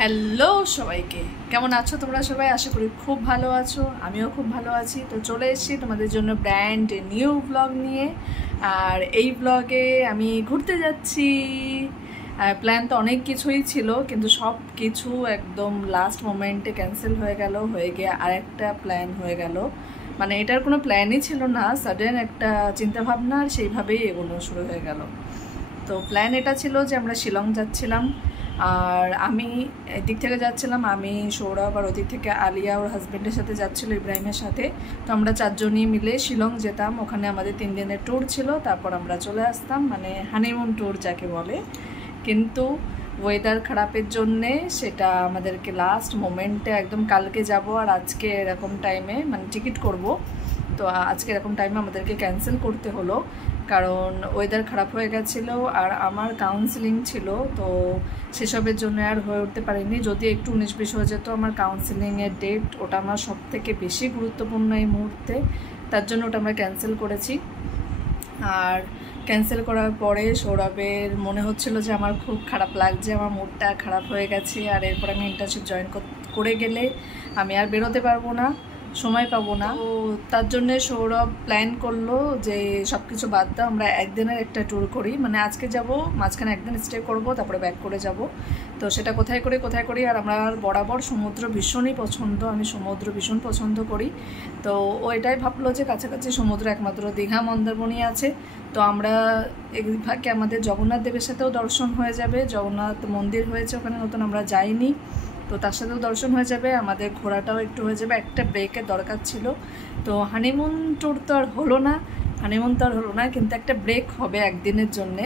Hello সবাইকে, কেমন আছো তোমরা সবাই? আশা করি খুব ভালো আছো, আমিও খুব ভালো আছি। তো চলে এসেছি তোমাদের জন্য ব্র্যান্ড নিউ ব্লগ নিয়ে। আর এই ব্লগে আমি ঘুরতে যাচ্ছি। প্ল্যান তো অনেক কিছুই ছিল, কিন্তু সব কিছু একদম লাস্ট মোমেন্টে ক্যান্সেল হয়ে গিয়ে আরেকটা প্ল্যান হয়ে গেল। মানে এটার কোনো প্ল্যানই ছিল না, সাডেন একটা চিন্তাভাবনা, আর সেইভাবেই এগোনো শুরু হয়ে গেল। তো প্ল্যান এটা ছিল যে আমরা শিলং যাচ্ছিলাম, আর আমি এদিক থেকে যাচ্ছিলাম, আমি সৌরভ, আর ওদিক থেকে আলিয়া ওর হাজব্যান্ডের সাথে যাচ্ছিলো, ইব্রাহিমের সাথে। তো আমরা চারজনই মিলে শিলং যেতাম। ওখানে আমাদের 3 দিনের ট্যুর ছিল, তারপর আমরা চলে আসতাম, মানে হানিমুন ট্যুর যাকে বলে। কিন্তু ওয়েদার খারাপের জন্যে সেটা আমাদেরকে লাস্ট মোমেন্টে একদম কালকে যাব আর আজকে এরকম টাইমে মানে টিকিট করব, তো আজকে এরকম টাইমে আমাদেরকে ক্যান্সেল করতে হলো, কারণ ওয়েদার খারাপ হয়ে গেছিলো আর আমার কাউন্সেলিং ছিল। তো সেসবের জন্য আর হয়ে উঠতে পারিনি। যদি একটু 19-20 হয়ে যেত আমার কাউন্সেলিংয়ের ডেট, ওটা আমার সবথেকে বেশি গুরুত্বপূর্ণ এই মুহূর্তে, তার জন্য ওটা আমরা ক্যান্সেল করেছি। আর ক্যান্সেল করার পরে সৌরভের মনে হচ্ছিল যে আমার খুব খারাপ লাগছে, আমার মুডটা খারাপ হয়ে গেছে, আর এরপর আমি ইন্টার্নশিপ জয়েন করে গেলে আমি আর বেরোতে পারবো না, সময় পাবো না। তো তার জন্যে সৌরভ প্ল্যান করলো যে সব কিছু বাদ দাও, আমরা একদিনের একটা ট্যুর করি, মানে আজকে যাব, মাঝখানে একদিন স্টে করব, তারপরে ব্যাক করে যাব। তো সেটা কোথায় করি। আর আমার বরাবর সমুদ্র ভীষণই পছন্দ, আমি সমুদ্র ভীষণ পছন্দ করি। তো ও এটাই ভাবলো যে কাছাকাছি সমুদ্র একমাত্র দীঘা মন্দারমণি আছে, তো আমরা এই ভাগে আমাদের জগন্নাথ দেবের সাথেও দর্শন হয়ে যাবে, জগন্নাথ মন্দির হয়েছে ওখানে নতুন, আমরা যাইনি, তো তার সাথেও দর্শন হয়ে যাবে, আমাদের ঘোরাটাও একটু হয়ে যাবে। একটা ব্রেকের দরকার ছিল। তো হানিমুন ট্যুর তো আর হলো না, কিন্তু একটা ব্রেক হবে একদিনের জন্যে।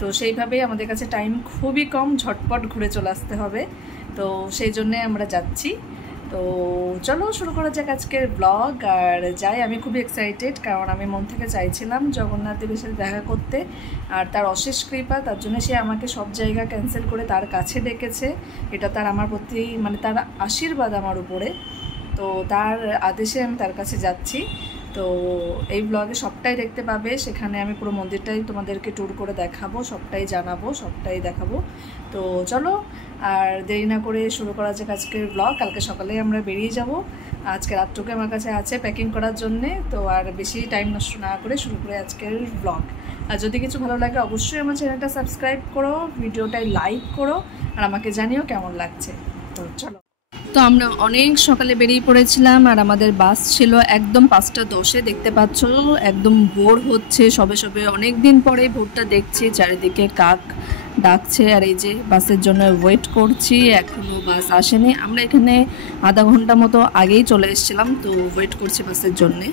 তো সেইভাবেই আমাদের কাছে টাইম খুবই কম, ঝটপট ঘুরে চলে আসতে হবে, তো সেই জন্যে আমরা যাচ্ছি। তো চলো শুরু করা যাক আজকের ব্লগ। আর যাই, আমি খুবই এক্সাইটেড, কারণ আমি মন থেকে চাইছিলাম জগন্নাথ দেবের সাথে দেখা করতে, আর তার অশেষ কৃপা, তার জন্য সে আমাকে সব জায়গা ক্যান্সেল করে তার কাছে ডেকেছে। এটা তার আমার প্রতি মানে তার আশীর্বাদ আমার উপরে, তো তার আদেশে আমি তার কাছে যাচ্ছি। তো এই ব্লগে সবটাই দেখতে পাবে, সেখানে আমি পুরো মন্দিরটাই তোমাদেরকে ট্যুর করে দেখাবো, সবটাই জানাবো, সবটাই দেখাবো। তো চলো আর দেরি না করে শুরু করা যাক আজকের ব্লগ। কালকে সকালে আমরা বেরিয়ে যাব, আজকে রাতটুকু আমার কাছে আছে প্যাকিং করার জন্যে। তো আর বেশি টাইম নষ্ট না করে শুরু করে আজকের ব্লগ। আর যদি কিছু ভালো লাগে অবশ্যই আমার চ্যানেলটা সাবস্ক্রাইব করো, ভিডিওটাই লাইক করো, আর আমাকে জানিও কেমন লাগছে। তো চলো। তো আমরা অনেক সকালে বেরিয়ে পড়েছিলাম, আর আমাদের বাস ছিল একদম 5:10। দেখতে পাচ্ছ একদম ভোর হচ্ছে, সবে অনেক দিন পরে ভোরটা দেখছি, চারিদিকে কাক ডাকছে, আর এই যে বাসের জন্য ওয়েট করছি, এখনও বাস আসেনি। আমরা এখানে আধা ঘন্টা মতো আগেই চলে এসেছিলাম, তো ওয়েট করছি বাসের জন্যে।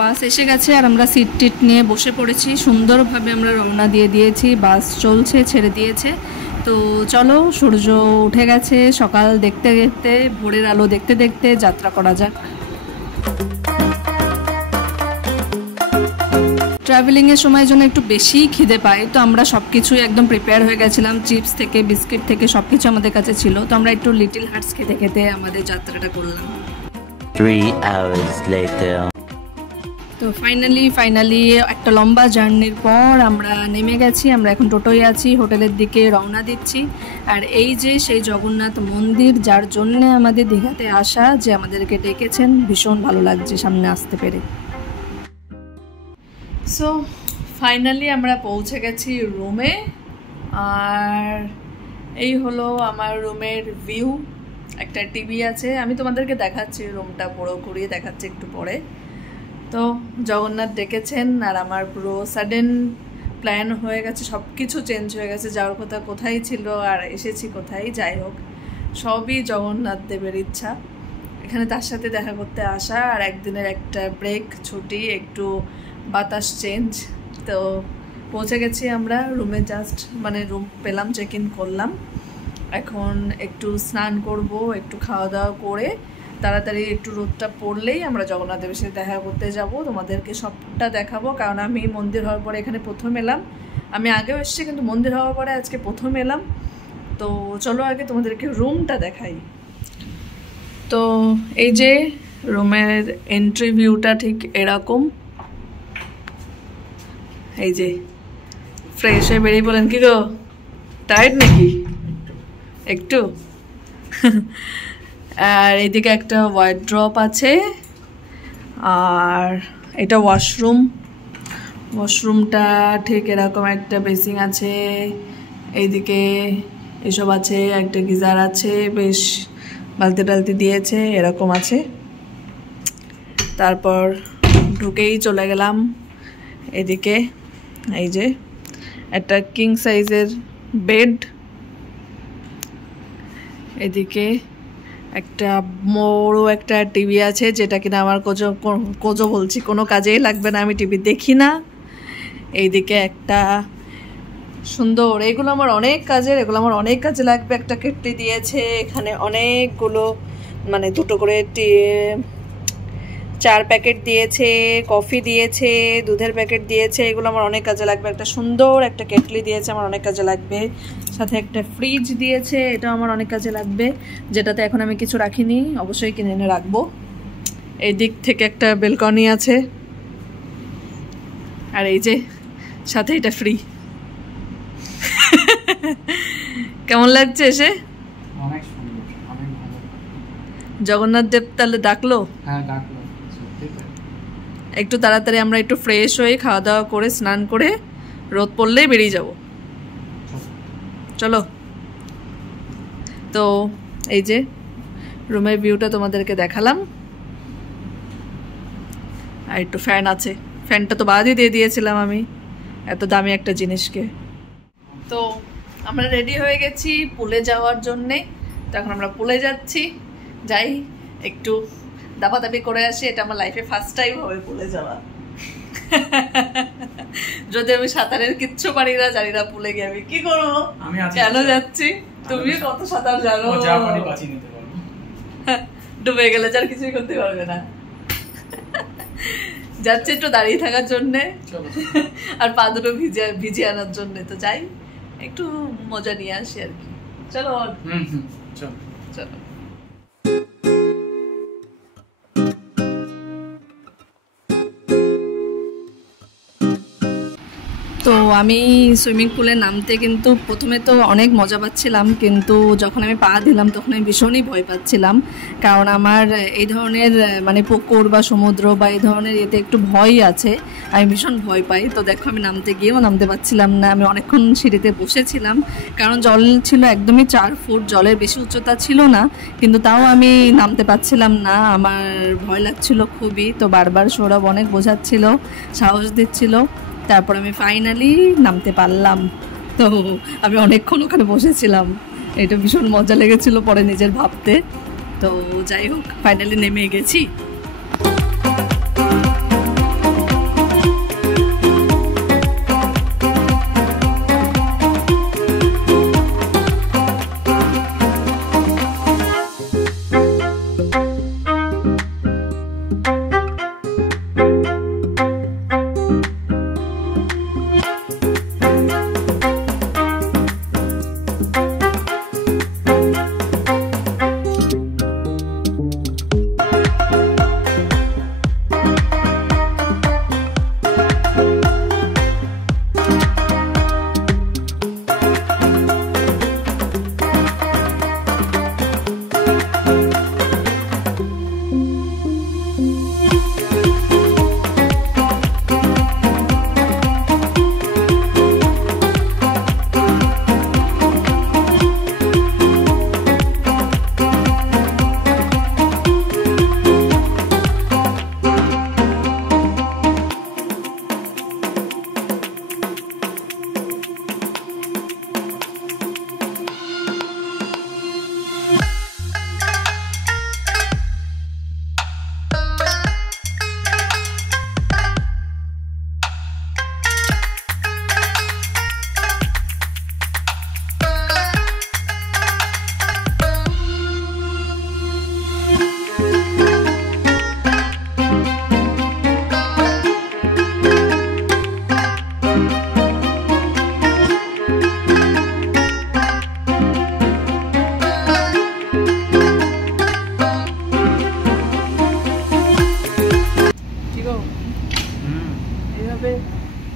বাস এসে গেছে আর আমরা সিট টিট নিয়ে বসে পড়েছি, সুন্দরভাবে আমরা রওনা দিয়ে দিয়েছি, বাস চলছে, ছেড়ে দিয়েছে। তো চলো, সূর্য উঠে গেছে, সকাল দেখতে দেখতে, ভোরের আলো দেখতে দেখতে যাত্রা করা যাক। ট্রাভেলিংয়ের সময় জন্য একটু বেশি খিদে পাই, তো আমরা সব কিছুই একদম প্রিপেয়ার হয়ে গেছিলাম, চিপস থেকে বিস্কিট থেকে সব কিছু আমাদের কাছে ছিল। তো আমরা একটু লিটল হার্টস খেতে খেতে আমাদের যাত্রাটা করলাম। 3 hours later. তো ফাইনালি একটা লম্বা জার্নির পর আমরা নেমে গেছি, আমরা এখন টোটোয় আছি, হোটেলের দিকে রওনা দিচ্ছি। আর এই যে সেই জগন্নাথ মন্দির, যার জন্য আমাদের দীঘাতে আসা, যে আমাদেরকে ডেকেছেন, ভীষণ ভালো লাগছে সামনে আসতে পেরে। সো ফাইনালি আমরা পৌঁছে গেছি রুমে, আর এই হলো আমার রুমের ভিউ। একটা টিভি আছে, আমি তোমাদেরকে দেখাচ্ছি রুমটা, পুরো ঘুরিয়ে দেখাচ্ছি একটু পরে। তো জগন্নাথ ডেকেছেন, আর আমার পুরো সাডেন প্ল্যান হয়ে গেছে, সব কিছু চেঞ্জ হয়ে গেছে, যাওয়ার কথা কোথায় ছিল আর এসেছি কোথায়। যাই হোক, সবই জগন্নাথ দেবের ইচ্ছা, এখানে তার সাথে দেখা করতে আসা, আর একদিনের একটা ব্রেক, ছুটি, একটু বাতাস চেঞ্জ। তো পৌঁছে গেছি আমরা রুমে, জাস্ট মানে রুম পেলাম, চেক ইন করলাম। এখন একটু স্নান করব, একটু খাওয়া দাওয়া করে তাড়াতাড়ি একটু রোদটা পড়লেই আমরা জগন্নাথ দেবের সাথে দেখা করতে যাব, তোমাদেরকে সবটা দেখাবো। কারণ আমি মন্দির হওয়ার পরে এখানে প্রথম এলাম, আমি আগেও এসেছি, কিন্তু মন্দির হওয়ার পরে আজকে প্রথম এলাম। তো চলো আগে তোমাদেরকে রুমটা দেখাই। তো এই যে রুমের এন্ট্রি ভিউটা ঠিক এরকম, এই যে ফ্রেশ হয়ে বেরিয়ে বলেন কি গো টায়ার্ড নাকি একটু? আর এদিকে একটা ওয়ার্ড্রপ আছে, আর এটা ওয়াশরুমটা ঠিক এরকম একটা বেসিং আছে, এইদিকে এসব আছে, একটা গিজার আছে, বেশ বালতি টালতি দিয়েছে এরকম আছে। তারপর ঢুকেই চলে গেলাম এদিকে, এই যে একটা কিং সাইজের বেড, এদিকে একটা বড় একটা টিভি আছে, যেটা কিনা আমার কোজো বলছি, কোনো কাজেই লাগবে না, আমি টিভি দেখি না। এইদিকে একটা সুন্দর, এগুলো আমার অনেক কাজে লাগবে, একটা কেটলি দিয়েছে, এখানে অনেকগুলো মানে দুটো করে 4 প্যাকেট দিয়েছে, কফি দিয়েছে, দুধের প্যাকেট দিয়েছে, এগুলো আমার অনেক কাজে লাগবে। একটা সুন্দর একটা কেটলি দিয়েছে, আমার অনেক কাজে লাগবে। সাথে একটা ফ্রিজ দিয়েছে, এটাও আমার অনেক কাজে লাগবে, যেটাতে এখন আমি কিছু রাখিনি, অবশ্যই কিনে এনে রাখবো। এই দিক থেকে একটা বেলকনি আছে, আর এই যে সাথে এটা ফ্রি। কেমন লাগছে এসে? অনেক সুন্দর, অনেক ভালো। জগন্নাথ দেব তাহলে ডাকলো? হ্যাঁ ডাকলো। একটু তাড়াতাড়ি আমরা একটু ফ্রেশ হয়ে খাওয়া দাওয়া করে স্নান করে রোদ পড়লেই বেরিয়ে যাব, চলো। তো এই যে রুমের ভিউটা তোমাদেরকে দেখালাম, আর একটু ফ্যান আছে, ফ্যানটা তো বাদই দিয়ে দিয়েছিলাম আমি এত দামি একটা জিনিসকে। তো আমরা রেডি হয়ে গেছি পুলে যাওয়ার জন্যে, তো এখন আমরা পুলে যাচ্ছি, যাই একটু দাপাদাপি করে আসি। এটা আমার লাইফে ফার্স্ট টাইম হবে পুলে যাওয়া। যদি আমি সাঁতারের কিচ্ছু পারি না, জানি না পুলে গিয়ে আমি কি করবো, কেন যাচ্ছি। তুমি কত সাঁতার জানো, ডুবে গেলে যার কিছুই করতে পারবে না। যাচ্ছে একটু দাঁড়িয়ে থাকার জন্যে আর পা দুটো ভিজিয়ে আনার জন্যে, তো যাই একটু মজা নিয়ে আসি আর কি। চলো চলো। তো আমি সুইমিং পুলে নামতে কিন্তু প্রথমে তো অনেক মজা পাচ্ছিলাম, কিন্তু যখন আমি পা দিলাম তখন আমি ভীষণই ভয় পাচ্ছিলাম, কারণ আমার এই ধরনের মানে পুকুর বা সমুদ্র বা এই ধরনের এতে একটু ভয় আছে, আমি ভীষণ ভয় পাই। তো দেখো আমি নামতে গিয়েও নামতে পারছিলাম না, আমি অনেকক্ষণ সিঁড়িতে বসেছিলাম, কারণ জল ছিল একদমই 4 ফুট, জলের বেশি উচ্চতা ছিল না, কিন্তু তাও আমি নামতে পারছিলাম না, আমার ভয় লাগছিল খুবই। তো বারবার সৌরভ অনেক বোঝাচ্ছিল, সাহস দিচ্ছিল, তারপর আমি ফাইনালি নামতে পারলাম। তো আমি অনেকক্ষণ ওখানে বসেছিলাম, এটা ভীষণ মজা লেগেছিল পরে নিজের ভাবতে। তো যাই হোক, ফাইনালি নেমে গেছি।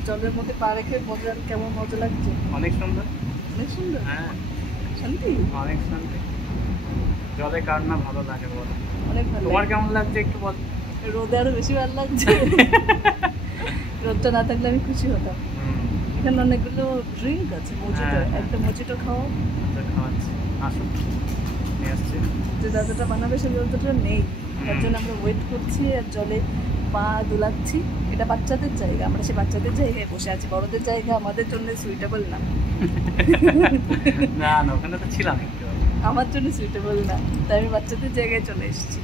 জলের মধ্যে পা রেখে কেমন মজা লাগছে, অনেক সুন্দর। অনেক সুন্দর। হ্যাঁ শান্তি, অনেক শান্তি। জলে কার না ভালো লাগে বল? অনেক ভালো। তোমার কেমন লাগছে একটু বল? রোদে আরো বেশি ভালো লাগছে। রোদটা না থাকলে আমি খুশি হতাম। এখানে অনেকগুলো ড্রিঙ্ক আছে, মজিটো। একটা মজিটো খাও। খাওয়াচ্ছি, আসো নিয়ে আসছি। যে দাদাটা বানাবে সে যতটা নেই, তার জন্য আমরা ওয়েট করছি আর জলে পা দুলাচ্ছি। এটা বাচ্চাদের জায়গা, আমরা সে বাচ্চাদের জায়গায় বসে আছি। বড়দের জায়গা আমাদের জন্য সুইটেবল না। না না, ওখানে তো ছিলাম একটু। আমার জন্য সুইটেবল না, তাই আমি বাচ্চাদের জায়গায় চলে এসেছি।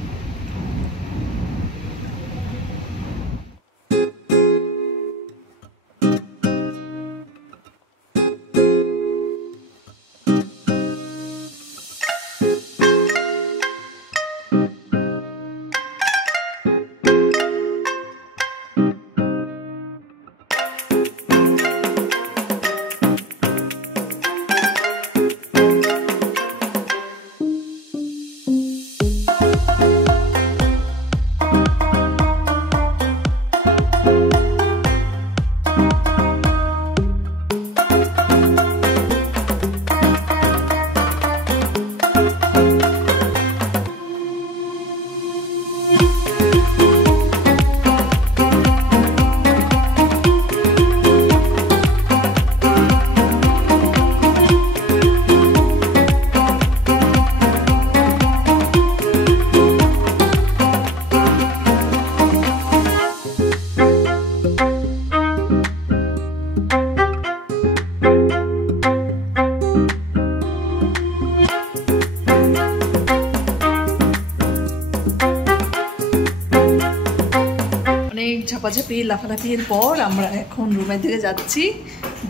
ঝাপাঝাপি লাফালাফির পর আমরা এখন রুমের দিকে যাচ্ছি।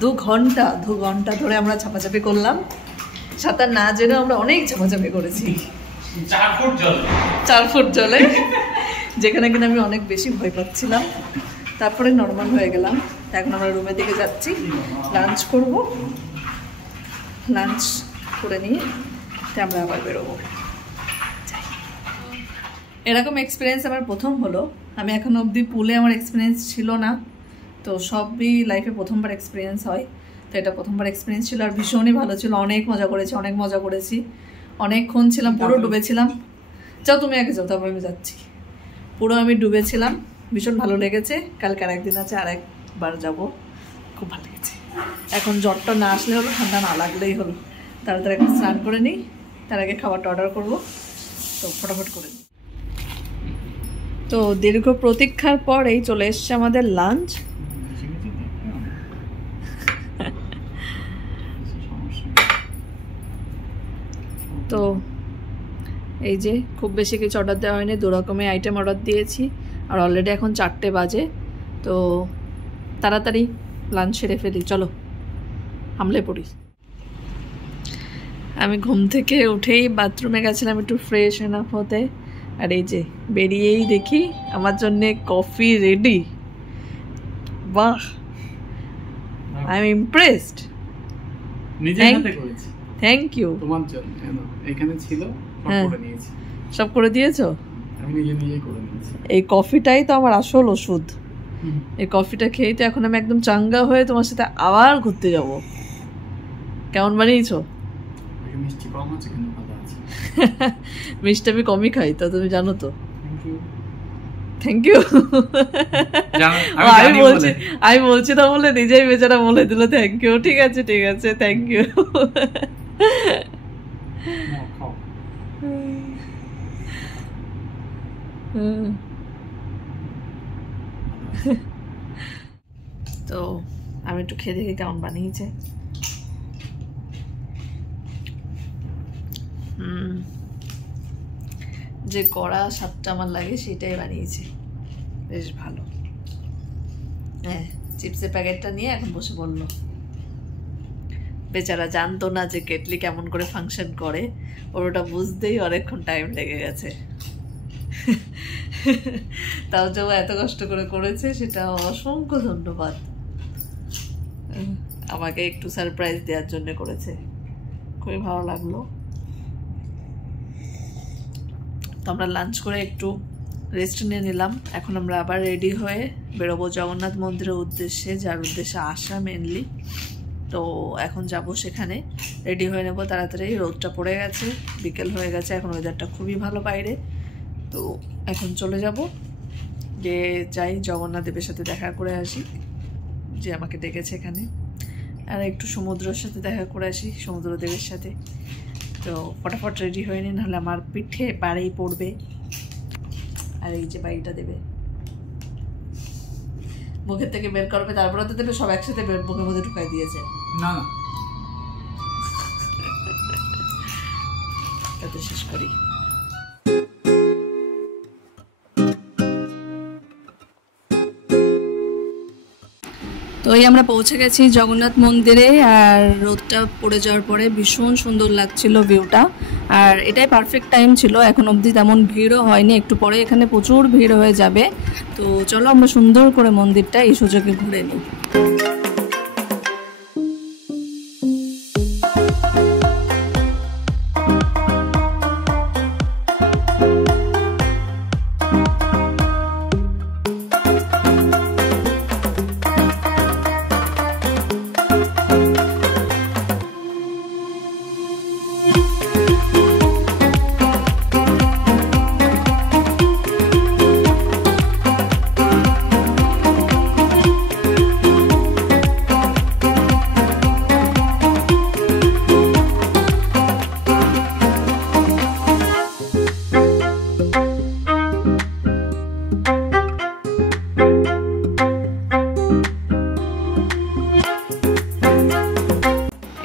2 ঘন্টা ধরে আমরা ঝাপাঝাপি করলাম। সাঁতার না জেনে আমরা অনেক ঝাপাঝাপি করেছি 4 ফুট জলে, যেখানে কিনা আমি অনেক বেশি ভয় পাচ্ছিলাম। তারপরে নর্মাল হয়ে গেলাম। এখন আমরা রুমের দিকে যাচ্ছি, লাঞ্চ করব। লাঞ্চ করে নিয়ে আমরা আবার বেরোবো। এরকম এক্সপিরিয়েন্স আমার প্রথম হলো। আমি এখনো অবধি পুলে আমার এক্সপিরিয়েন্স ছিল না, তো সবই লাইফে প্রথমবার এক্সপিরিয়েন্স হয়। তো এটা প্রথমবার এক্সপিরিয়েন্স ছিল আর ভীষণই ভালো ছিল। অনেক মজা করেছি, অনেকক্ষণ ছিলাম, পুরো ডুবেছিলাম। যাও তুমি আগে যাও, তারপর আমি যাচ্ছি। পুরো আমি ডুবেছিলাম, ভীষণ ভালো লেগেছে। কালকে আরেকদিন আছে, আরেকবার যাব, খুব ভালো লেগেছে। এখন জ্বরটা না আসলে হলো, ঠান্ডা না লাগলেই হলো। তাড়াতাড়ি এখন স্নান করে নিই, তার আগে খাবারটা অর্ডার করবো, তো ফটাফট করে নিই। তো দীর্ঘ প্রতীক্ষার পরেই চলে এসছে আমাদের লাঞ্চ। তো এই যে খুব বেশি কিছু অর্ডার দেওয়া হয়নি, 2 রকমের আইটেম অর্ডার দিয়েছি। আর অলরেডি এখন 4টে বাজে, তো তাড়াতাড়ি লাঞ্চ সেরে ফেলি, চলো হামলে পড়ি। আমি ঘুম থেকে উঠেই বাথরুমে গেছিলাম একটু ফ্রেশ এনাফ হতে। আর এই যে বেরিয়েই দেখি আমার জন্য কফি রেডি। বাহ, আই এম ইমপ্রেসড। নিজের হাতে করেছি। Thank you. তোমার জন্য এখানে ছিল, সব করে নিয়েছি। সব করে দিয়েছো? আমি নিজেই করে নিয়েছি। এই কফিটাই তো আমার আসল ওষুধ। এই কফিটা খেয়েই তো এখন আমি একদম চাঙ্গা হয়ে তোমার সাথে আবার ঘুরতে যাব। কেমন বানিয়েছো? মিষ্টি কম আছে কিন্তু ভালো আছে। মিষ্টি আমি কমই খাই, তো তুমি জানো তো। Thank you. আমি বলছি না বলে নিজেই বেচারা বলে দিল থ্যাংক ইউ। ঠিক আছে থ্যাংক ইউ। তো আমি একটু খেয়ে দেখি কেমন বানিয়েছে। যে কড়া স্বাদটা আমার লাগে সেটাই বানিয়েছে, বেশ ভালো। হ্যাঁ, চিপসের প্যাকেটটা নিয়ে এখন বসে বললো। বেচারা জানতো না যে কেটলি কেমন করে ফাংশন করে, ওর ওটা বুঝতেই অনেকক্ষণ টাইম লেগে গেছে। তাও যে ও এত কষ্ট করে করেছে সেটা অসংখ্য ধন্যবাদ। আমাকে একটু সারপ্রাইজ দেওয়ার জন্য করেছে, খুবই ভালো লাগলো। তো আমরা লাঞ্চ করে একটু রেস্ট নিয়ে নিলাম। এখন আমরা আবার রেডি হয়ে বেরোবো জগন্নাথ মন্দিরের উদ্দেশ্যে, যার উদ্দেশ্যে আসা মেনলি। তো এখন যাব সেখানে, রেডি হয়ে নেব তাড়াতাড়ি। রোদটা পড়ে গেছে, বিকেল হয়ে গেছে, এখন ওয়েদারটা খুবই ভালো বাইরে। তো এখন চলে যাব, যে যাই জগন্নাথ দেবের সাথে দেখা করে আসি, যে আমাকে ডেকেছে এখানে, আর একটু সমুদ্রের সাথে দেখা করে আসি, সমুদ্রদেবের সাথে। তো ফটাফট রেডি হয়ে নিন, নাহলে আমার পিঠে বাড়ি পড়বে। আর এই যে বাড়িটা দেবে, মুখের থেকে বের করবে, তারপরে তো দেবে, সব একসাথে মুখের মধ্যে ঢুকাই দিয়েছে। না তাতে শেষ করি। তো এই আমরা পৌঁছে গেছি জগন্নাথ মন্দিরে, আর রোদটা পড়ে যাওয়ার পরে ভীষণ সুন্দর লাগছিল ভিউটা। আর এটাই পারফেক্ট টাইম ছিল, এখন অবধি তেমন ভিড়ও হয়নি, একটু পরে এখানে প্রচুর ভিড় হয়ে যাবে। তো চলো আমরা সুন্দর করে মন্দিরটা এই সুযোগে ঘুরে নিই।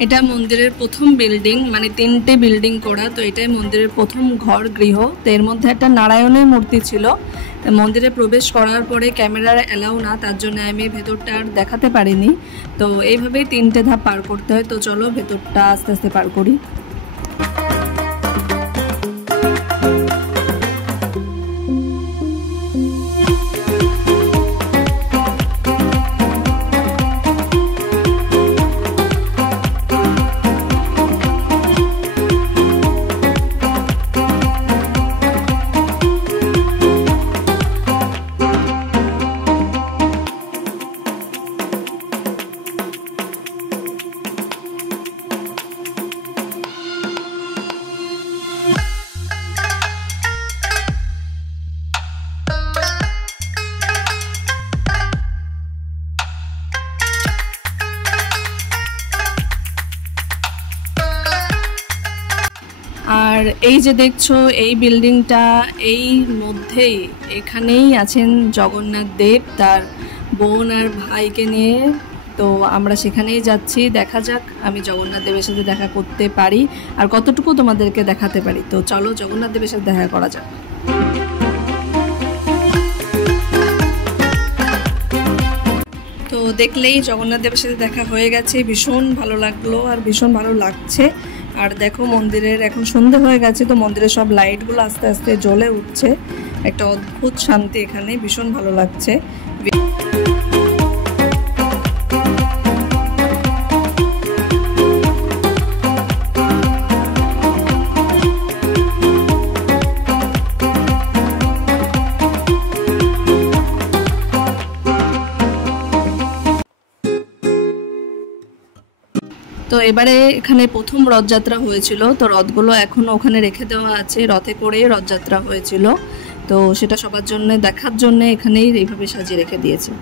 এটা মন্দিরের প্রথম বিল্ডিং, মানে 3টে বিল্ডিং করা। তো এটাই মন্দিরের প্রথম ঘর গৃহ। তো এর মধ্যে একটা নারায়ণের মূর্তি ছিল। মন্দিরে প্রবেশ করার পরে ক্যামেরার অ্যালাউ না, তার জন্য আমি ভেতরটা আর দেখাতে পারিনি। তো এইভাবেই 3টে ধাপ পার করতে হয়। তো চলো ভেতরটা আস্তে আস্তে পার করি। আর এই যে দেখছো এই বিল্ডিংটা, এই মধ্যেই এখানেই আছেন জগন্নাথ দেব তার বোন আর ভাইকে নিয়ে। তো আমরা সেখানেই যাচ্ছি, দেখা যাক আমি জগন্নাথ দেবের সাথে দেখা করতে পারি আর কতটুকু তোমাদেরকে দেখাতে পারি। তো চলো জগন্নাথ দেবের সাথে দেখা করা যাক। তো দেখলেই জগন্নাথ দেবের সাথে দেখা হয়ে গেছে, ভীষণ ভালো লাগলো আর ভীষণ ভালো লাগছে। আর দেখো মন্দিরের এখন সন্ধ্যা হয়ে গেছে, তো মন্দিরের সব লাইটগুলো আস্তে আস্তে জ্বলে উঠছে, একটা অদ্ভুত শান্তি এখানে, ভীষণ ভালো লাগছে। তো এবারে এখানে প্রথম রথযাত্রা হয়েছিল, তো রথগুলো এখনো ওখানে রেখে দেওয়া আছে, রথে করে রথযাত্রা হয়েছিল। তো সেটা সবার জন্য দেখার জন্য এখানেই এইভাবে সাজিয়ে রেখে দিয়েছে।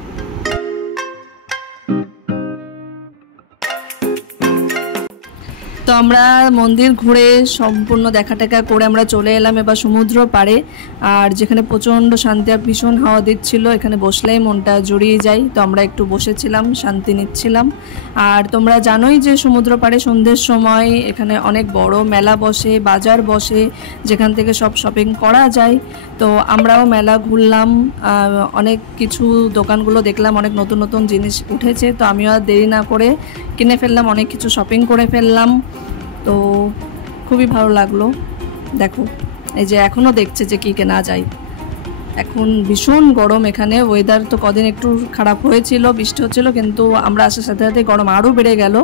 তো আমরা মন্দির ঘুরে সম্পূর্ণ দেখা টেকা করে আমরা চলে এলাম এবার সমুদ্র পাড়ে, আর যেখানে প্রচণ্ড শান্তি আর ভীষণ হাওয়া দিচ্ছিল, এখানে বসলেই মনটা জুড়িয়ে যায়। তো আমরা একটু বসেছিলাম, শান্তি নিচ্ছিলাম। আর তোমরা জানোই যে সমুদ্র পাড়ে সন্ধ্যের সময় এখানে অনেক বড় মেলা বসে, বাজার বসে, যেখান থেকে সব শপিং করা যায়। তো আমরাও মেলা ঘুরলাম, অনেক কিছু দোকানগুলো দেখলাম, অনেক নতুন নতুন জিনিস উঠেছে। তো আমিও আর দেরি না করে কিনে ফেললাম, অনেক কিছু শপিং করে ফেললাম। তো খুবই ভালো লাগলো। দেখো এই যে এখনও দেখছে যে কি কেনা যায়। এখন ভীষণ গরম এখানে, ওয়েদার তো কদিন একটু খারাপ হয়েছিল, বৃষ্টি হচ্ছিল, কিন্তু আমরা আসার সাথে সাথে গরম আরও বেড়ে গেল।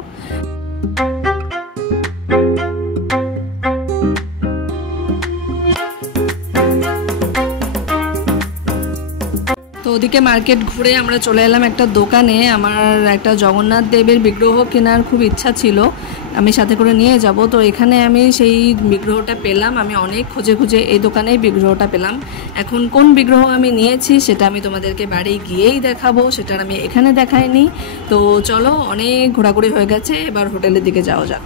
তো ওদিকে মার্কেট ঘুরে আমরা চলে এলাম একটা দোকানে। আমার একটা জগন্নাথ দেবের বিগ্রহ কেনার খুব ইচ্ছা ছিল, আমি সাথে করে নিয়ে যাব। তো এখানে আমি সেই বিগ্রহটা পেলাম, আমি অনেক খুঁজে খুঁজে এই দোকানেই বিগ্রহটা পেলাম। এখন কোন বিগ্রহ আমি নিয়েছি সেটা আমি তোমাদেরকে বাড়ি গিয়েই দেখাবো, সেটা আমি এখানে দেখাইনি। তো চলো, অনেক ঘোরাঘুরি হয়ে গেছে, এবার হোটেলের দিকে যাওয়া যাক।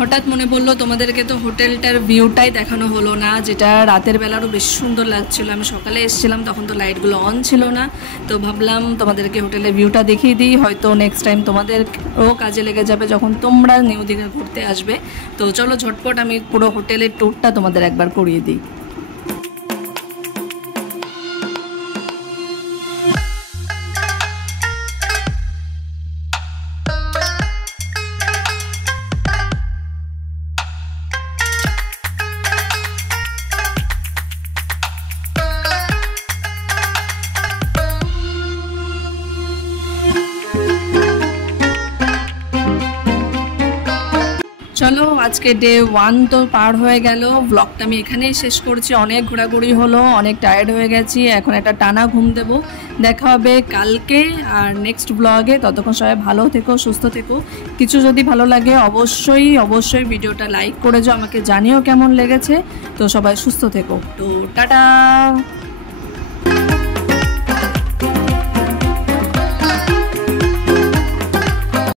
হঠাৎ মনে পড়লো তোমাদেরকে তো হোটেলটার ভিউটাই দেখানো হলো না, যেটা রাতের বেলারও বেশ সুন্দর লাগছিল। আমি সকালে এসেছিলাম, তখন তো লাইটগুলো অন ছিল না, তো ভাবলাম তোমাদেরকে হোটেলের ভিউটা দেখিয়ে দিই, হয়তো নেক্সট টাইম তোমাদেরও কাজে লেগে যাবে যখন তোমরা নিউ দীঘা ঘুরতে আসবে। তো চলো ঝটপট আমি পুরো হোটেলের ট্যুরটা তোমাদের একবার করিয়ে দিই। চলো, আজকে ডে 1 তো পার হয়ে গেল। ব্লগটা আমি এখানেই শেষ করছি। অনেক ঘোরাঘুরি হলো, অনেক টায়ার্ড হয়ে গেছি, এখন একটা টানা ঘুম দেবো। দেখা হবে কালকে আর নেক্সট ব্লগে। ততক্ষণ সবাই ভালো থেকো, সুস্থ থেকো। কিছু যদি ভালো লাগে অবশ্যই ভিডিওটা লাইক করে যাও, আমাকে জানিও কেমন লেগেছে। তো সবাই সুস্থ থেকো। তো টাটা।